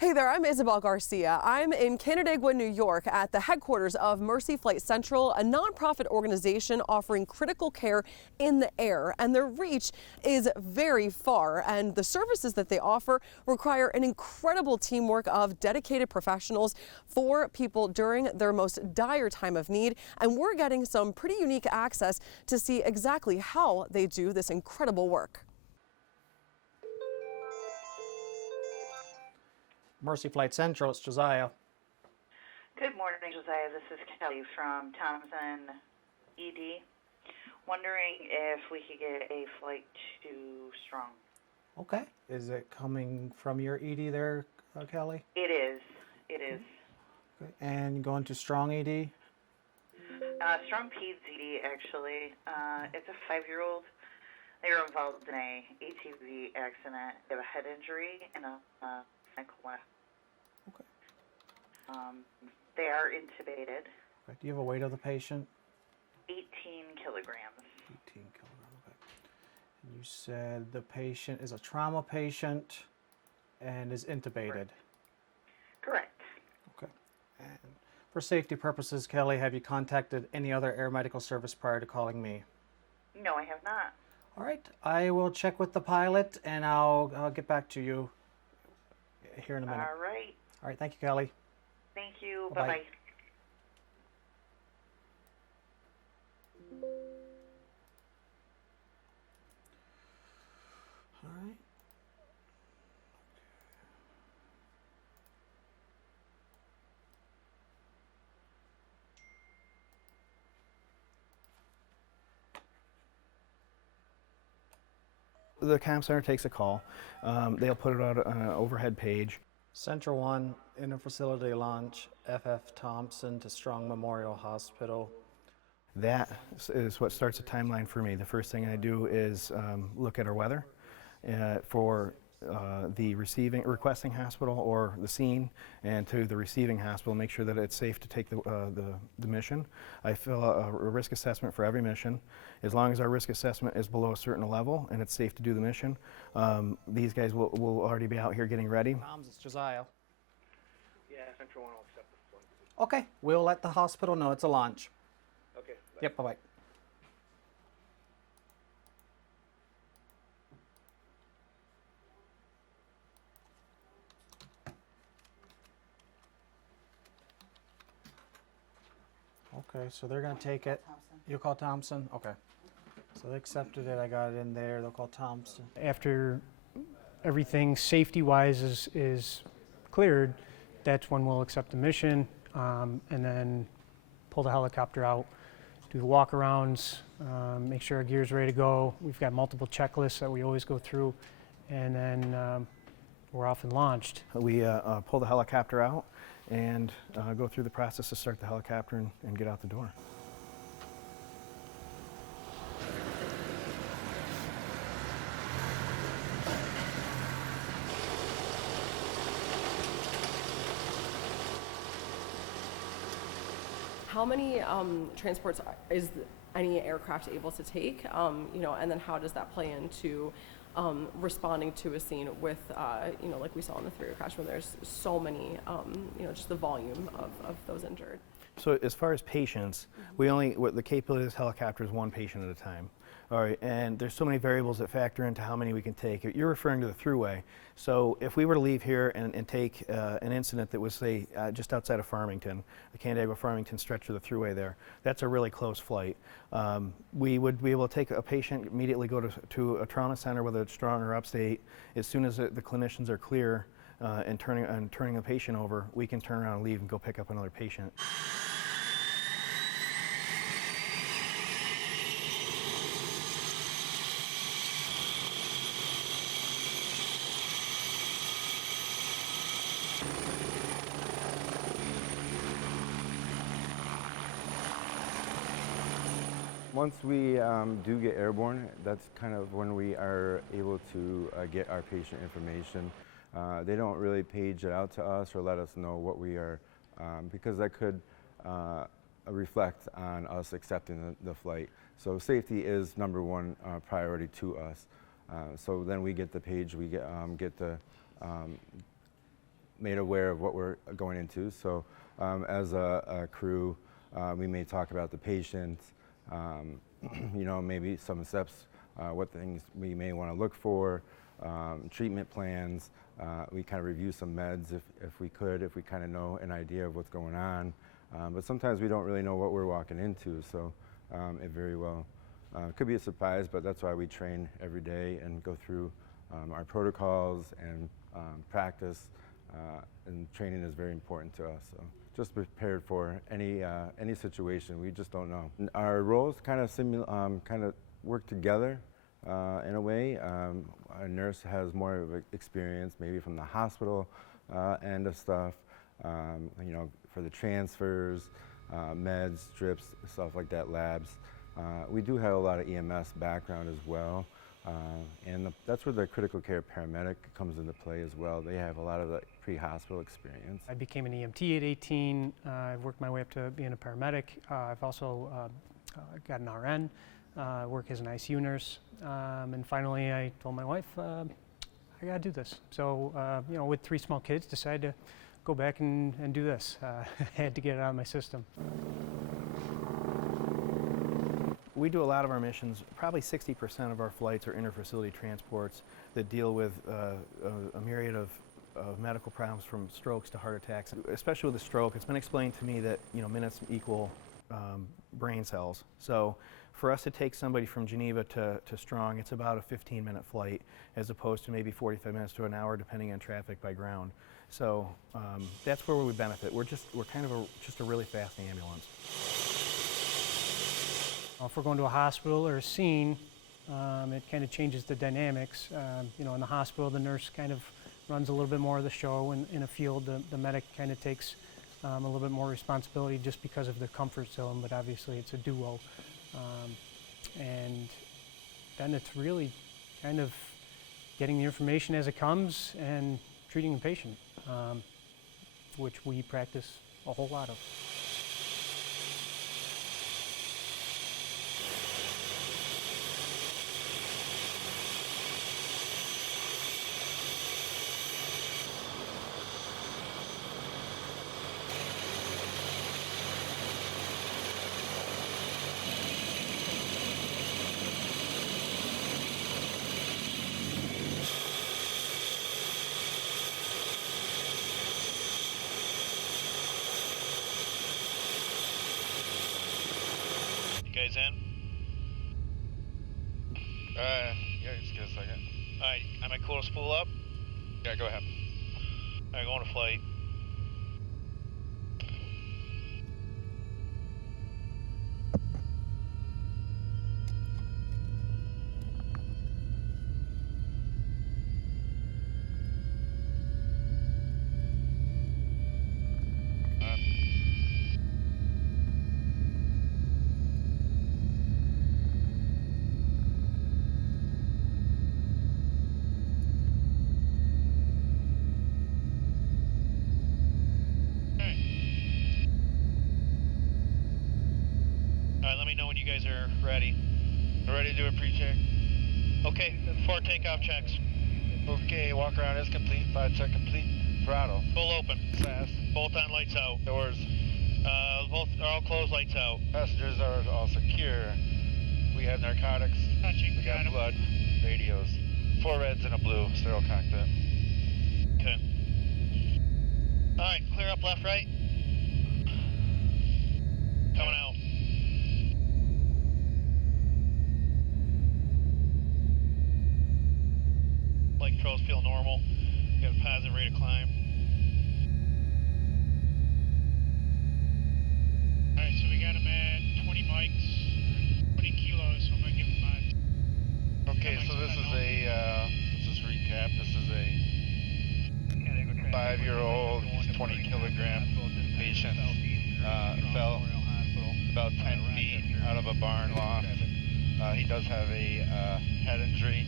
Hey there, I'm Isabel Garcia. I'm in Canandaigua, New York at the headquarters of Mercy Flight Central, a nonprofit organization offering critical care in the air. And their reach is very far, and the services that they offer require an incredible teamwork of dedicated professionals for people during their most dire time of need. And we're getting some pretty unique access to see exactly how they do this incredible work. Mercy Flight Central, it's Josiah. Good morning, Josiah. This is Kelly from Thompson ED. Wondering if we could get a flight to Strong. Okay. Is it coming from your ED there, Kelly? It is. It is. Okay. And going to Strong ED? Strong Peds ED, actually. It's a 5-year-old. They were involved in a ATV accident. They have a head injury and a ankle. Okay. They are intubated. Okay. Do you have a weight of the patient? 18 kilograms. 18 kilograms. Okay. And you said the patient is a trauma patient and is intubated. Correct. Okay. And for safety purposes, Kelly, have you contacted any other air medical service prior to calling me? No, I have not. All right. I will check with the pilot and I'll get back to you here in a minute. All right. All right. Thank you, Kelly. Thank you. Bye-bye. Bye-bye. All right. The comm center takes a call. They'll put it out on an overhead page. Central 1, interfacility launch, FF Thompson to Strong Memorial Hospital. That is what starts a timeline for me. The first thing I do is look at our weather for the requesting hospital or the scene, and to the receiving hospital, make sure that it's safe to take the mission. I fill out a risk assessment for every mission. As long as our risk assessment is below a certain level and it's safe to do the mission, these guys will already be out here getting ready. Tom's, it's Josiah. Yeah, Central 1 will accept this one. Okay, we'll let the hospital know it's a launch. Okay. Bye. Yep, bye-bye. Okay, so they're gonna take it. You'll call Thompson? Okay. So they accepted it, I got it in there, they'll call Thompson. After everything safety-wise is cleared, that's when we'll accept the mission, and then pull the helicopter out, do the walk-arounds, make sure our gear's ready to go. We've got multiple checklists that we always go through, and then we're off and launched. We pull the helicopter out and go through the process to start the helicopter and get out the door. How many transports is any aircraft able to take? And then how does that play into responding to a scene with, like we saw in the 3-year crash, where there's so many, just the volume of those injured? So as far as patients, what the capability of this helicopter is one patient at a time. All right, and there's so many variables that factor into how many we can take. You're referring to the thruway. So if we were to leave here and take an incident that was, say, just outside of Farmington, the Canandaigua-Farmington stretch of the thruway there, that's a really close flight. We would be able to take a patient, immediately go to a trauma center, whether it's Strong or Upstate. As soon as the clinicians are clear and turning a patient over, we can turn around and leave and go pick up another patient. Once we do get airborne, that's kind of when we are able to get our patient information. They don't really page it out to us or let us know what we are, because that could reflect on us accepting the flight. So safety is number one priority to us. So then we get the page, we get made aware of what we're going into. So as a crew, we may talk about the patient, you know, maybe some steps, what things we may want to look for, treatment plans. We kind of review some meds if we kind of know an idea of what's going on. But sometimes we don't really know what we're walking into, so it very well could be a surprise, but that's why we train every day and go through our protocols and practice, and training is very important to us. So just prepared for any situation. We just don't know. Our roles kind of work together in a way. A nurse has more of experience, maybe from the hospital end of stuff. You know, for the transfers, meds, drips, stuff like that, labs. We do have a lot of EMS background as well, and that's where the critical care paramedic comes into play as well. They have a lot of the pre-hospital experience. I became an EMT at 18. I've worked my way up to being a paramedic. I've also got an RN, work as an ICU nurse, and finally I told my wife, I gotta do this. So, you know, with 3 small kids, decided to go back and do this. I had to get it out of my system. We do a lot of our missions. Probably 60% of our flights are interfacility transports that deal with a myriad of medical problems, from strokes to heart attacks. Especially with a stroke, it's been explained to me that, you know, minutes equal brain cells. So for us to take somebody from Geneva to Strong, it's about a 15-minute flight, as opposed to maybe 45 minutes to an hour, depending on traffic by ground. So that's where we would benefit. We're kind of just a really fast ambulance. If we're going to a hospital or a scene, it kind of changes the dynamics. You know, in the hospital, the nurse kind of runs a little bit more of the show. In a field, the medic kind of takes a little bit more responsibility just because of the comfort zone, but obviously it's a duo. And then it's really kind of getting the information as it comes and treating the patient, which we practice a whole lot of. Guys in? Yeah, just give a second. Alright, am I cool to spool up? Yeah, go ahead. Alright, going to flight. Alright, let me know when you guys are ready. We're ready to do a pre-check. Okay, 4 takeoff checks. Okay, walk around is complete. 5 check complete. Throttle. Full open. Fast. Bolt on, lights out. Doors. Both are all closed, lights out. Passengers are all secure. We have narcotics. Touching. We got blood. Radios. 4 reds and a blue. Sterile cockpit. Okay. Alright, clear up left, right. Coming out. Flight controls feel normal. You have a positive rate of climb. Alright, so we got him at 20 mics, 20 kilos, so I'm gonna give him Okay, so this is let's just recap. This is a 5-year-old, 20 kilogram patient, fell about 10 feet out of a barn loft. He does have a head injury,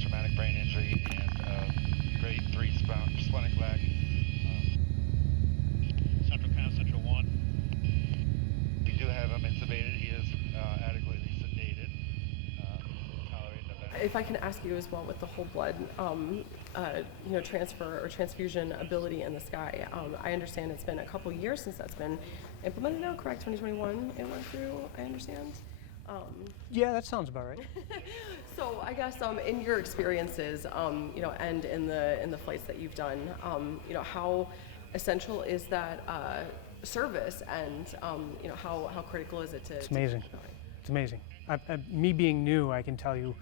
traumatic brain injury, and grade 3 splenic lag. Central Comm, Central 1. We do have him intubated. He is adequately sedated. Tolerating the if I can ask you as well, with the whole blood, transfer or transfusion ability in the sky, I understand it's been a couple years since that's been implemented now, correct? 2021 it went through, I understand. Yeah, that sounds about right. So I guess in your experiences, and in the flights that you've done, how essential is that service, and how critical is it to? It's amazing. It's amazing. Me being new, I can tell you,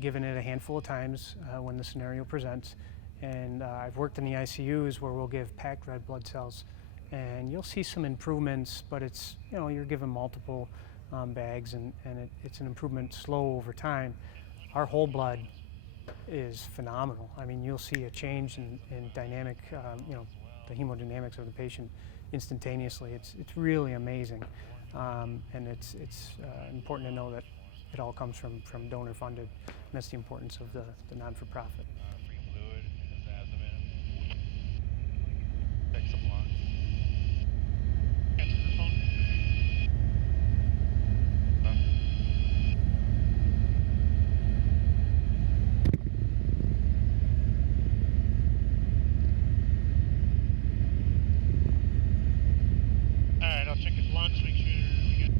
given it a handful of times when the scenario presents, and I've worked in the ICUs where we'll give packed red blood cells, and you'll see some improvements, but it's, you're given multiple bags, and it's an improvement slow over time. Our whole blood is phenomenal. I mean, you'll see a change in dynamic, the hemodynamics of the patient instantaneously. It's really amazing. And it's important to know that it all comes from donor funded, and that's the importance of the non-for-profit. Free fluid in his abdomen. Take some lungs. Answer your phone. Alright, I'll check his lungs, make sure we get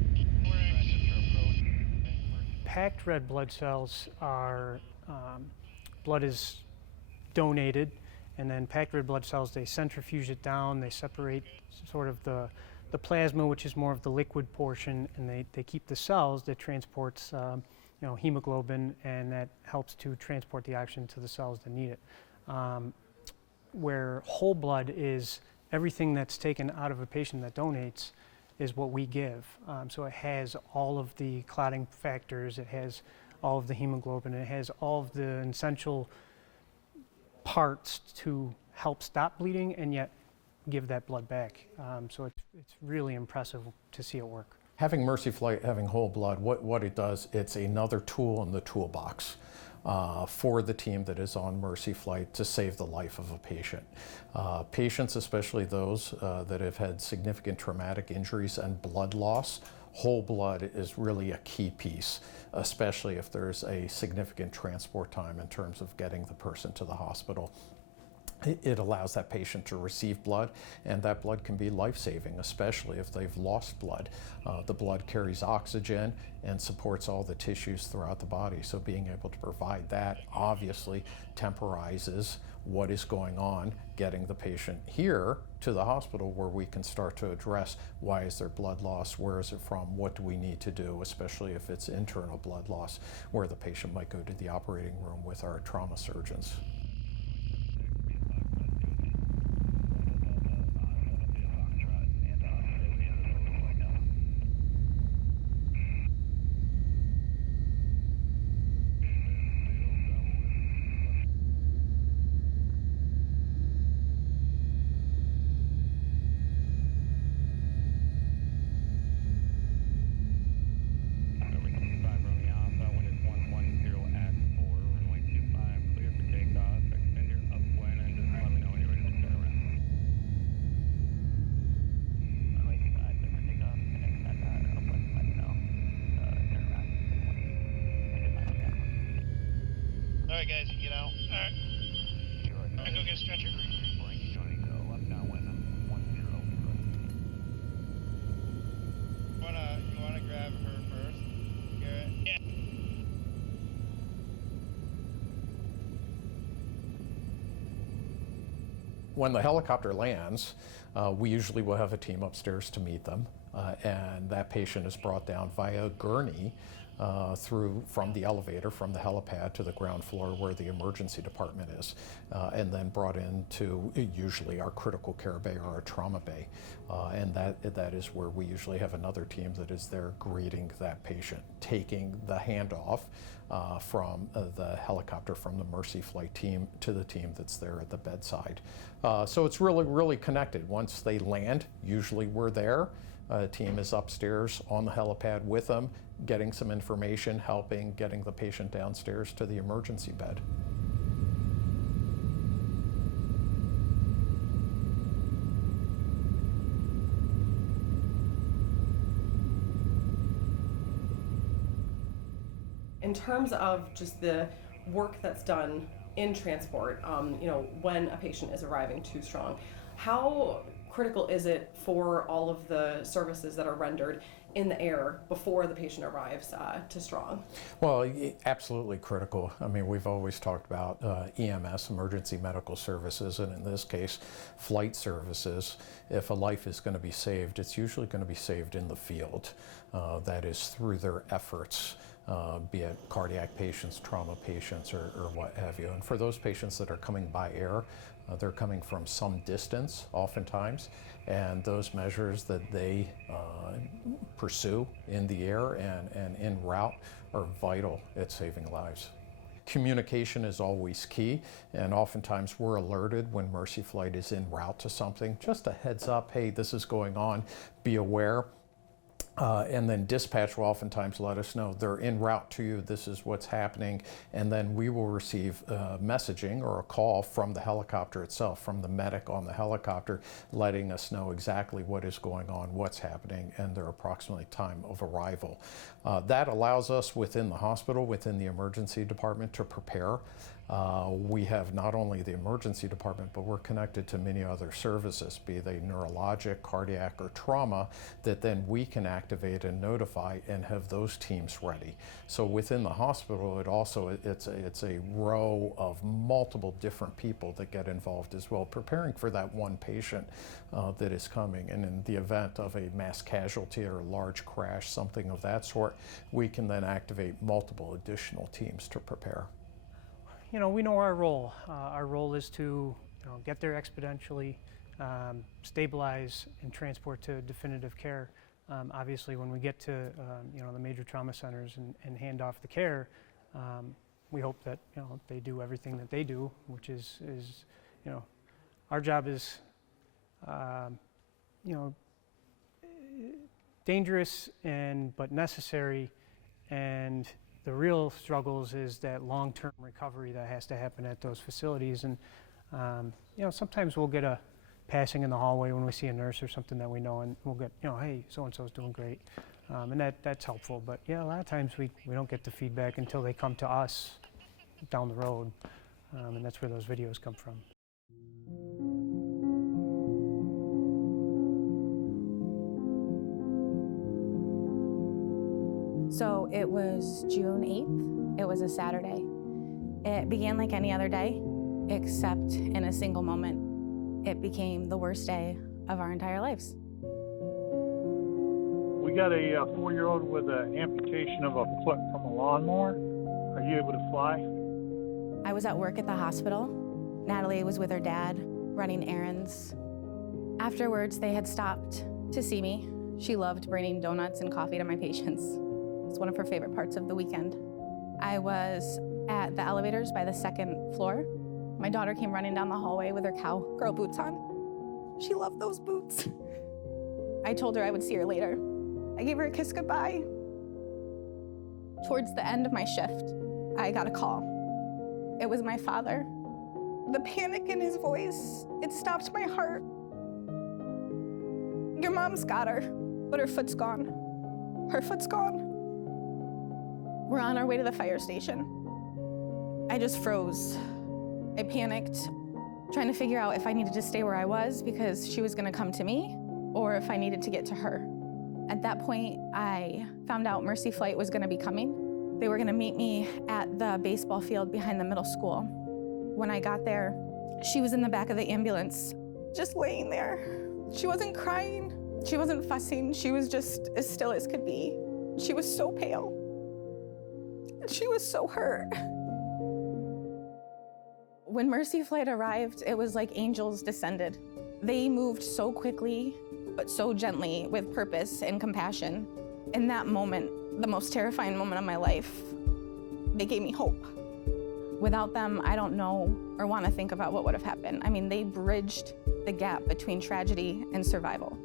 Packed red blood cells are, blood is donated, and then packed red blood cells, they centrifuge it down, they separate sort of the plasma, which is more of the liquid portion, and they keep the cells that transports hemoglobin, and that helps to transport the oxygen to the cells that need it. Where whole blood is everything that's taken out of a patient that donates is what we give. So it has all of the clotting factors, it has all of the hemoglobin, it has all of the essential parts to help stop bleeding and yet give that blood back. So it's really impressive to see it work. Having Mercy Flight, having whole blood, what it does, it's another tool in the toolbox for the team that is on Mercy Flight to save the life of a patient. Patients, especially those that have had significant traumatic injuries and blood loss, whole blood is really a key piece, especially if there's a significant transport time in terms of getting the person to the hospital. It allows that patient to receive blood, and that blood can be life-saving, especially if they've lost blood. The blood carries oxygen and supports all the tissues throughout the body, so being able to provide that obviously temporizes what is going on, getting the patient here to the hospital where we can start to address why is there blood loss, where is it from, what do we need to do, especially if it's internal blood loss, where the patient might go to the operating room with our trauma surgeons. Alright guys, you get out. Alright. I go get a stretcher. You wanna grab her first, Garrett? Yeah. When the helicopter lands, we usually will have a team upstairs to meet them, and that patient is brought down via gurney from the elevator, from the helipad to the ground floor where the emergency department is, and then brought into usually our critical care bay or our trauma bay. And that is where we usually have another team that is there greeting that patient, taking the handoff from the helicopter from the Mercy Flight team to the team that's there at the bedside. So it's really, really connected. Once they land, usually we're there. A team is upstairs on the helipad with them, getting some information, helping, getting the patient downstairs to the emergency bed. in terms of just the work that's done in transport, when a patient is arriving to Strong, how critical is it for all of the services that are rendered in the air before the patient arrives to Strong? Well, absolutely critical. I mean, we've always talked about EMS, emergency medical services, and in this case, flight services. If a life is going to be saved, it's usually going to be saved in the field. That is through their efforts, be it cardiac patients, trauma patients, or what have you. And for those patients that are coming by air, they're coming from some distance oftentimes, and those measures that they pursue in the air and en route are vital at saving lives. Communication is always key, and oftentimes we're alerted when Mercy Flight is en route to something. Just a heads up, hey, this is going on, be aware. And then dispatch will oftentimes let us know they're en route to you, this is what's happening, and then we will receive messaging or a call from the helicopter itself, from the medic on the helicopter, letting us know exactly what is going on, what's happening, and their approximate time of arrival. That allows us within the hospital, within the emergency department, to prepare. We have not only the emergency department, but we're connected to many other services, be they neurologic, cardiac, or trauma, that then we can activate and notify and have those teams ready. So within the hospital, it's a row of multiple different people that get involved as well, preparing for that one patient that is coming. And in the event of a mass casualty or a large crash, something of that sort, we can then activate multiple additional teams to prepare. We know our role. Our role is to get there expeditially, stabilize, and transport to definitive care. Obviously, when we get to the major trauma centers and hand off the care, we hope that they do everything that they do, which is our job is dangerous but necessary, and the real struggles is that long-term recovery that has to happen at those facilities. And sometimes we'll get a passing in the hallway when we see a nurse or something that we know, and we'll get, hey, so-and-so's doing great. And that's helpful. But yeah, a lot of times we don't get the feedback until they come to us down the road. And that's where those videos come from. So it was June 8th. It was a Saturday. It began like any other day, except in a single moment, it became the worst day of our entire lives. We got a 4-year-old with an amputation of a foot from a lawnmower. Are you able to fly? I was at work at the hospital. Natalie was with her dad, running errands. Afterwards, they had stopped to see me. She loved bringing donuts and coffee to my patients. It's one of her favorite parts of the weekend. I was at the elevators by the 2nd floor. My daughter came running down the hallway with her cowgirl boots on. She loved those boots. I told her I would see her later. I gave her a kiss goodbye. Towards the end of my shift, I got a call. It was my father. The panic in his voice, it stopped my heart. Your mom's got her, but her foot's gone. Her foot's gone. We're on our way to the fire station. I just froze. I panicked, trying to figure out if I needed to stay where I was because she was gonna come to me, or if I needed to get to her. At that point, I found out Mercy Flight was gonna be coming. They were gonna meet me at the baseball field behind the middle school. When I got there, she was in the back of the ambulance, just laying there. She wasn't crying, she wasn't fussing, she was just as still as could be. She was so pale. She was so hurt. When Mercy Flight arrived, it was like angels descended. They moved so quickly, but so gently, with purpose and compassion. In that moment, the most terrifying moment of my life, they gave me hope. Without them, I don't know or want to think about what would have happened. I mean, they bridged the gap between tragedy and survival.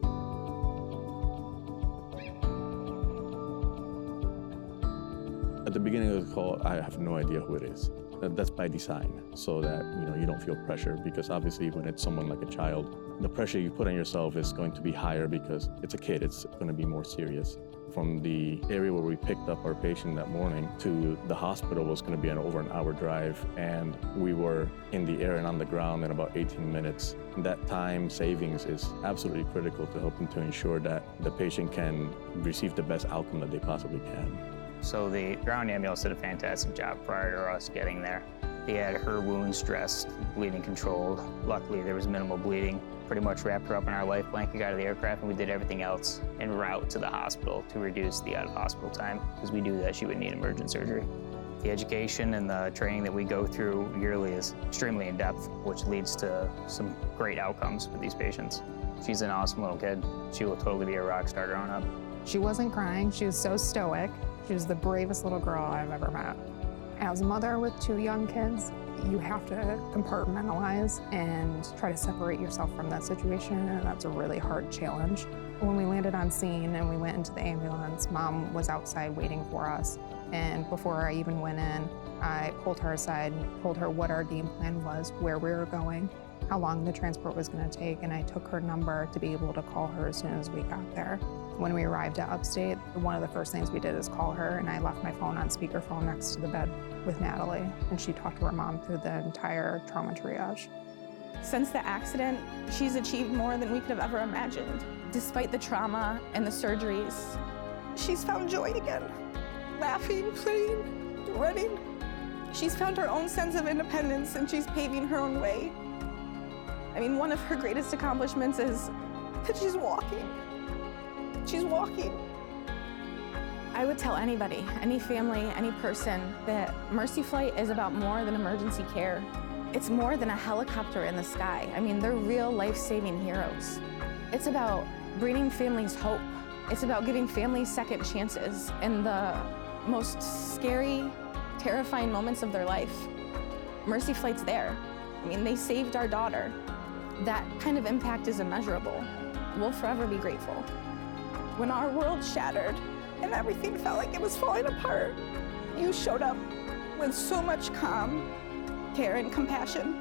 At the beginning of the call, I have no idea who it is. That's by design, so that you don't feel pressure, because obviously when it's someone like a child, the pressure you put on yourself is going to be higher because it's a kid, it's going to be more serious. From the area where we picked up our patient that morning to the hospital was going to be over an hour drive, and we were in the air and on the ground in about 18 minutes. That time savings is absolutely critical to helping to ensure that the patient can receive the best outcome that they possibly can. So the ground ambulance did a fantastic job prior to us getting there. They had her wounds dressed, bleeding controlled. Luckily, there was minimal bleeding. Pretty much wrapped her up in our life blanket, got out of the aircraft, and we did everything else en route to the hospital to reduce the out-of-hospital time, because we knew that she would need emergent surgery. The education and the training that we go through yearly is extremely in-depth, which leads to some great outcomes for these patients. She's an awesome little kid. She will totally be a rock star growing up. She wasn't crying. She was so stoic. She was the bravest little girl I've ever met. As a mother with 2 young kids, you have to compartmentalize and try to separate yourself from that situation, and that's a really hard challenge. When we landed on scene and we went into the ambulance, Mom was outside waiting for us. And before I even went in, I pulled her aside and told her what our game plan was, where we were going, how long the transport was going to take, and I took her number to be able to call her as soon as we got there. When we arrived at Upstate, one of the first things we did is call her, and I left my phone on speakerphone next to the bed with Natalie, and she talked to her mom through the entire trauma triage. Since the accident, she's achieved more than we could have ever imagined. Despite the trauma and the surgeries, she's found joy again. Laughing, playing, running. She's found her own sense of independence, and she's paving her own way. I mean, one of her greatest accomplishments is that she's walking. She's walking. I would tell anybody, any family, any person, that Mercy Flight is about more than emergency care. It's more than a helicopter in the sky. I mean, they're real life-saving heroes. It's about bringing families hope. It's about giving families second chances in the most scary, terrifying moments of their life. Mercy Flight's there. I mean, they saved our daughter. That kind of impact is immeasurable. We'll forever be grateful. When our world shattered and everything felt like it was falling apart, you showed up with so much calm, care, and compassion.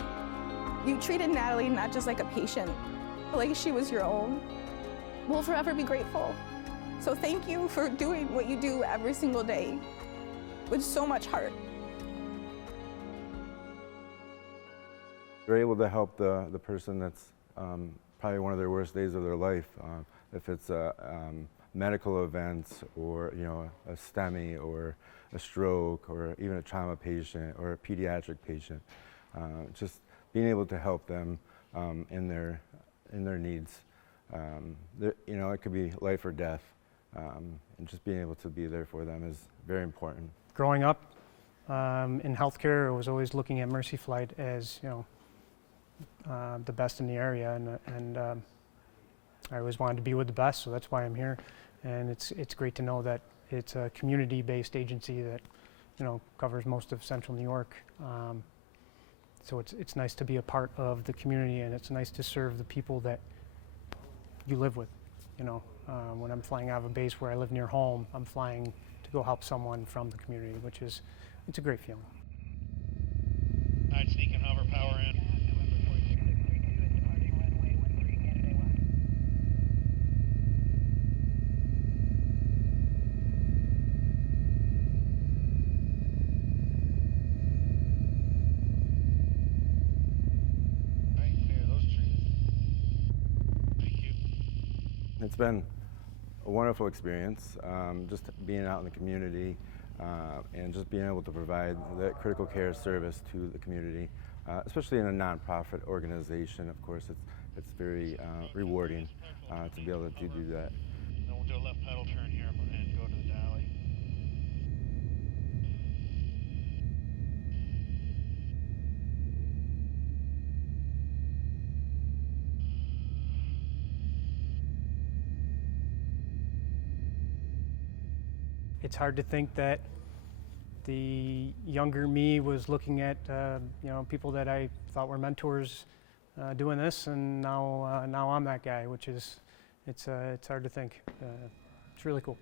You treated Natalie not just like a patient, but like she was your own. We'll forever be grateful. So thank you for doing what you do every single day with so much heart. You're able to help the person that's probably one of their worst days of their life. If it's a medical event, or a STEMI, or a stroke, or even a trauma patient, or a pediatric patient, just being able to help them in their needs. It could be life or death, and just being able to be there for them is very important. Growing up in healthcare, I was always looking at Mercy Flight as the best in the area, and I always wanted to be with the best, so that's why I'm here. And it's great to know that it's a community-based agency that covers most of Central New York. So it's nice to be a part of the community, and it's nice to serve the people that you live with. When I'm flying out of a base where I live near home, I'm flying to go help someone from the community, it's a great feeling. All right, sneak and hover, power in. It's been a wonderful experience, just being out in the community and just being able to provide that critical care service to the community, especially in a nonprofit organization. Of course, it's very rewarding to be able to do that. Then we'll do a left pedal turn here and go to the Dali. It's hard to think that the younger me was looking at people that I thought were mentors doing this, and now I'm that guy, it's hard to think. It's really cool.